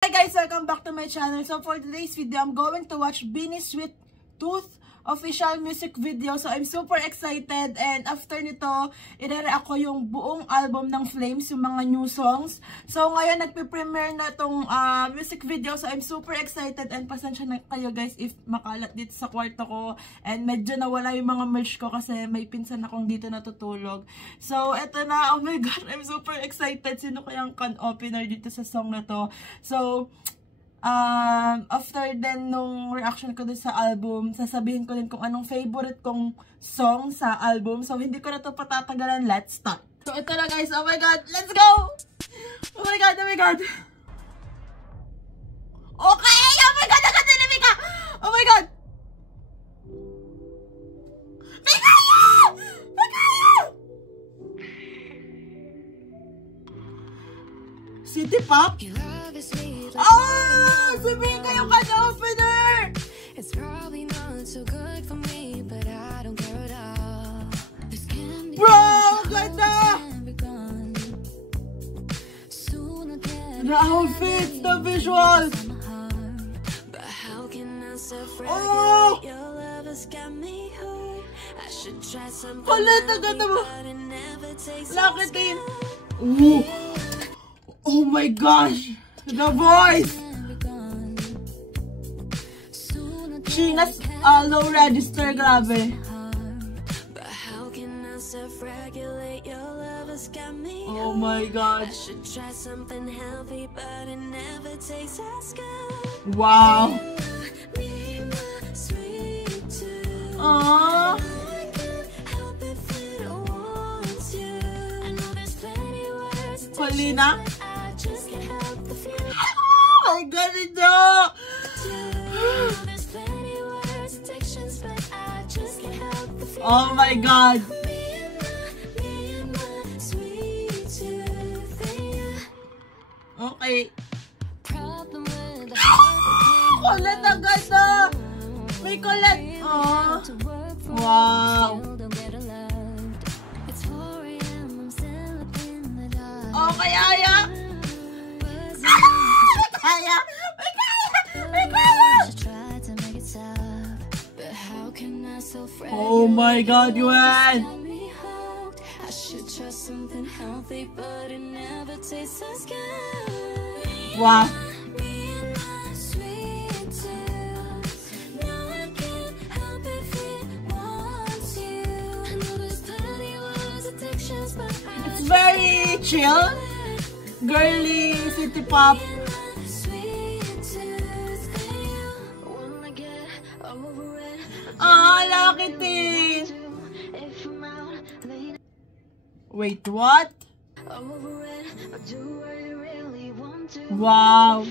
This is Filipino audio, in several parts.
Hi guys, welcome back to my channel. So for today's video, I'm going to watch Beanie Sweet Tooth official music video. So I'm super excited, and after nito, i-react ko yung buong album ng Flames, yung mga new songs. So ngayon nagpe-premiere na tong music video, so I'm super excited, and pasensya na kayo guys if makalat dito sa kwarto ko and medyo nawala yung mga merch ko kasi may pinsan akong dito natutulog. So eto na, oh my god, I'm super excited. Sino kayang can opener dito sa song na to? So after then nung reaction ko dun sa album, sasabihin ko din kung anong favorite kong song sa album. So hindi ko na to patatagalan, let's start. So ito na guys, oh my god, let's go! Oh my god, oh my god. Okay, oh my god, agad na Mika! Oh my god! Mikaya! Mikaya! City Pop? Oh! Sabihin kayo ka-opener! It's probably not so good for me, but I don't care at all. Bro! Ganda! The outfits, the visuals! Oh! Kulit, ang ganda mo! Lakitin! Ooh! Oh my gosh! The voice! Sheena's low register, grabe. Oh my god. Wow. Aww. Paulina? Oh my god, ito! Oh my god! Okay. Kulit ang ganda! May kulit! Oh. Wow! Oh, kaya! Kaya! Oh my god, Yuan! Wow! It's very chill, girly, city pop. Lakitin! Wait, what? Wow!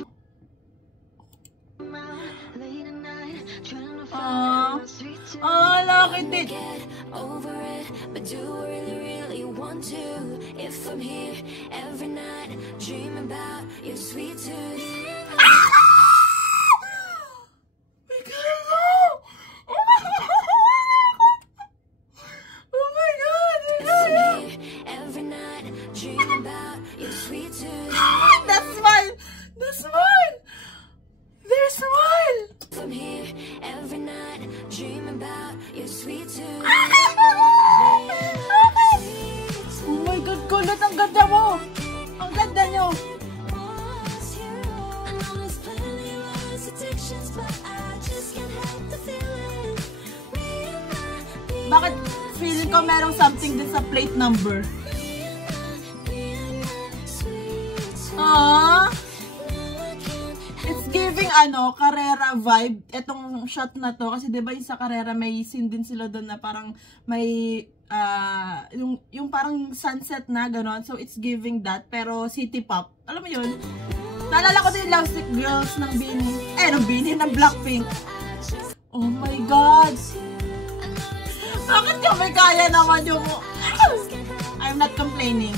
Lakitin! Oh my god, kulit, ang ganda mo! Ang ganda nyo! Bakit feeling ko merong something din sa plate number? It's giving Carrera vibe. Etong shot na to kasi 'di ba yung sa Carrera may scene din sila doon na parang may yung parang sunset na ganon. So it's giving that pero city pop. Alam mo 'yun? Naalala ko din yung Love Sick Girls ng Beanie. Ng Blackpink. Oh my god. Bakit yung may kaya naman yung I'm not complaining.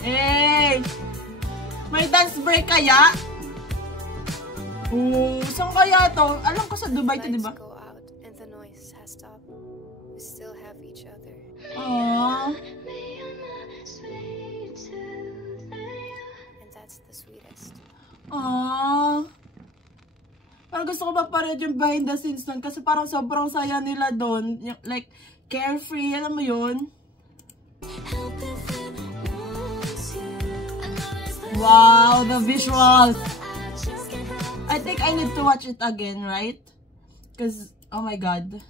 Hey! May dance break kaya? Saan kaya to? Alam ko sa Dubai to, diba? Aww. And that's the sweetest. Aww. Parang gusto ko mapanood yung behind the scenes nun kasi parang sobrang saya nila doon. Like, carefree, alam mo yun? Wow, the visuals! I think I need to watch it again, right? Because, oh my god.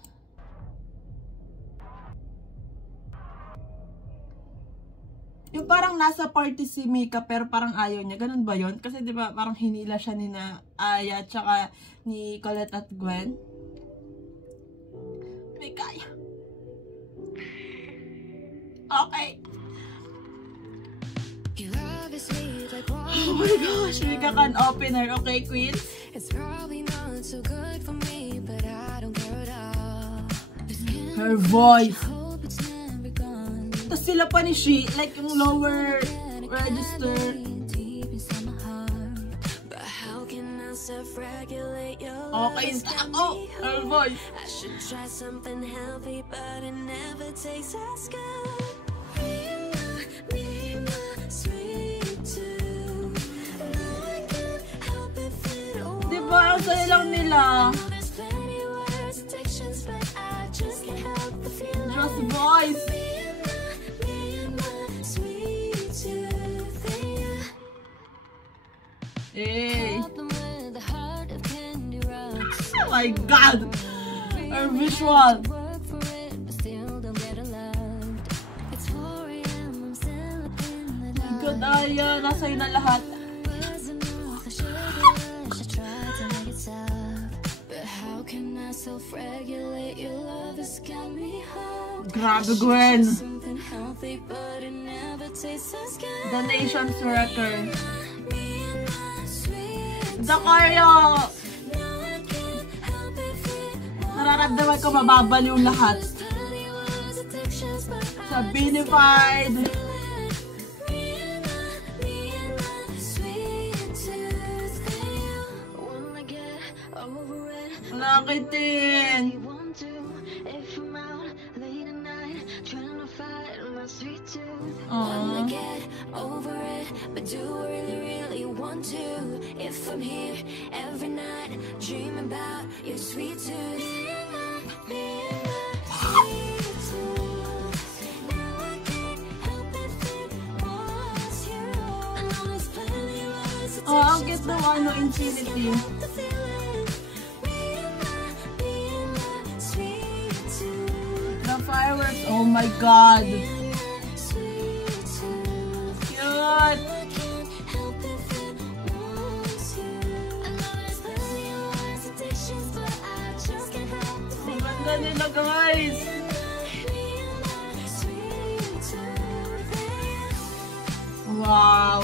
Yung parang nasa party si Mika pero parang ayaw niya. Ganun ba yun? Kasi di ba parang hinila siya ni na Aya tsaka ni Colette at Gwen. Mika. Okay. Oh my gosh, Mika can opener. Okay, Queen? It's probably not so good for me, but I don't care at all. Her voice. Hope it's never gone. Tapos sila pa ni She, like yung lower register. Deep inside my heart. But how can I self-regulate your love? Okay, It's got oh, me her hooked. voice. I should try something healthy, but it never tastes as good. Me and my sweet tooth. No, I can't help it fit away. Diba, ang saya lang nila. There's plenty words, addictions, but I just can't help the feeling. Just voice. Me and my sweet tooth. Hey. Help them with a heart of candy rocks. Oh my god. Her visual. Work for it, but still don't get a lot. It's 4 AM, I'm still up in the dark. Good, Aya. Nasa'yo na lahat. Wasn't enough, I should try to make it stop. But how can I self-regulate your love? It's got me hooked. Grabe, Gwen. Something healthy, but it never tastes as good. The Nation's Wrecker. Me and my sweet Dakaryo. no, I can't help it fit. Nararamdaman ko mababaliw lahat. Plenty words, addictions, but Sa Beanified. me and my sweet tooth. Wanna get over it. Nakitin. Want to if I'm out late at night trying to fight my sweet tooth. Wanna get over it, but do I really want to? If I'm here every night dreaming about your sweet tooth. Me and my sweet tooth. Now I can't help it fit once you're on. I know there's plenty of words to Oh, ang cute ng ano, Infinity. the feeling. Me and my sweet tooth. The fireworks. Oh my god. Sweet tooth. Cute. I can't help it fit once you. I know there's plenty of words, addictions, but I just can't help the Ang feeling. ganda nila, guys. Me and my sweet tooth. Wow.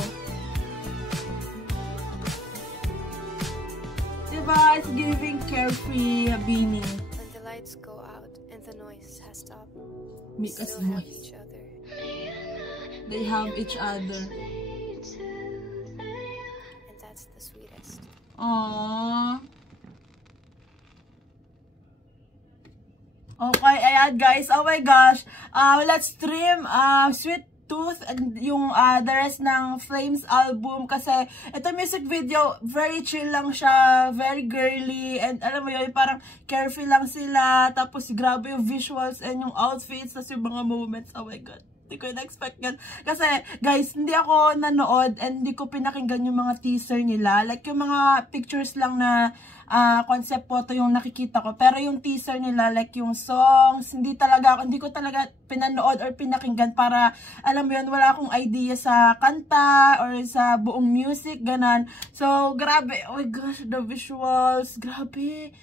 Diba, it's giving carefree Beanie. When the lights go out and the noise has stopped, we Mika's still have voice. each other. They have each other. And that's the sweetest. Aww. Okay, ayan guys. Oh my gosh. Let's stream Sweet Tooth and yung the rest ng Flames album kasi ito music video, very chill lang siya, very girly, and alam mo yun, parang carefree lang sila, tapos grabe yung visuals and yung outfits, tapos yung mga moments. Oh my god. Hindi ko na-expect yan. Kasi, guys, hindi ako nanood and hindi ko pinakinggan yung mga teaser nila. Like, yung mga pictures lang na concept photo yung nakikita ko. Pero yung teaser nila, like yung songs, hindi ko talaga pinanood or pinakinggan para, alam mo yun, wala akong idea sa kanta or sa buong music, ganan. So, grabe. Oh my gosh, the visuals. Grabe.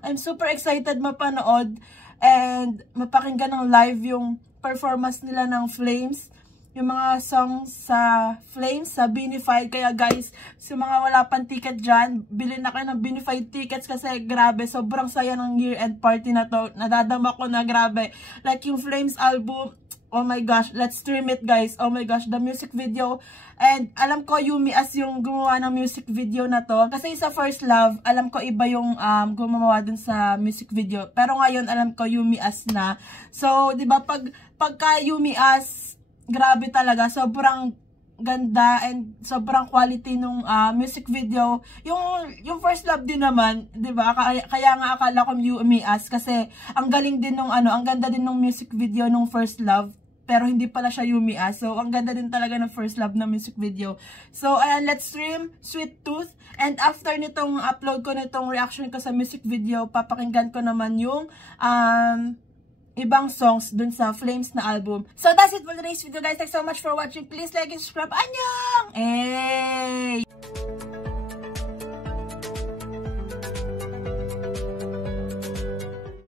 I'm super excited mapanood and mapakinggan ng live yung performance nila ng Flames, yung mga songs sa Flames, sa Beanified. Kaya guys, sa mga wala pang ticket dyan, bilhin na kayo ng Beanified tickets kasi grabe, sobrang saya ng year-end party na to. Nadadama ko na grabe. Like yung Flames album, Oh my gosh, let's stream it guys. Oh my gosh, the music video. And alam ko Yumi As yung gumawa ng music video na to. Kasi sa First Love, alam ko iba yung gumawa dun sa music video. Pero ngayon alam ko Yumi As na. So, 'di ba pagka Yumi As, grabe talaga, sobrang ganda and sobrang quality nung music video. Yung First Love din naman, 'di ba? Kaya nga akala ko Yumi As kasi ang galing din nung ang ganda din nung music video nung First Love. Pero hindi pala siya Yumi As. So, ang ganda din talaga ng First Love na music video. So, ayan, let's stream Sweet Tooth. And after nitong upload ko nitong reaction ko sa music video, papakinggan ko naman yung ibang songs dun sa Flames na album. So, that's it for today's video, guys. Thanks so much for watching. Please like and subscribe. Annyeong! Hey!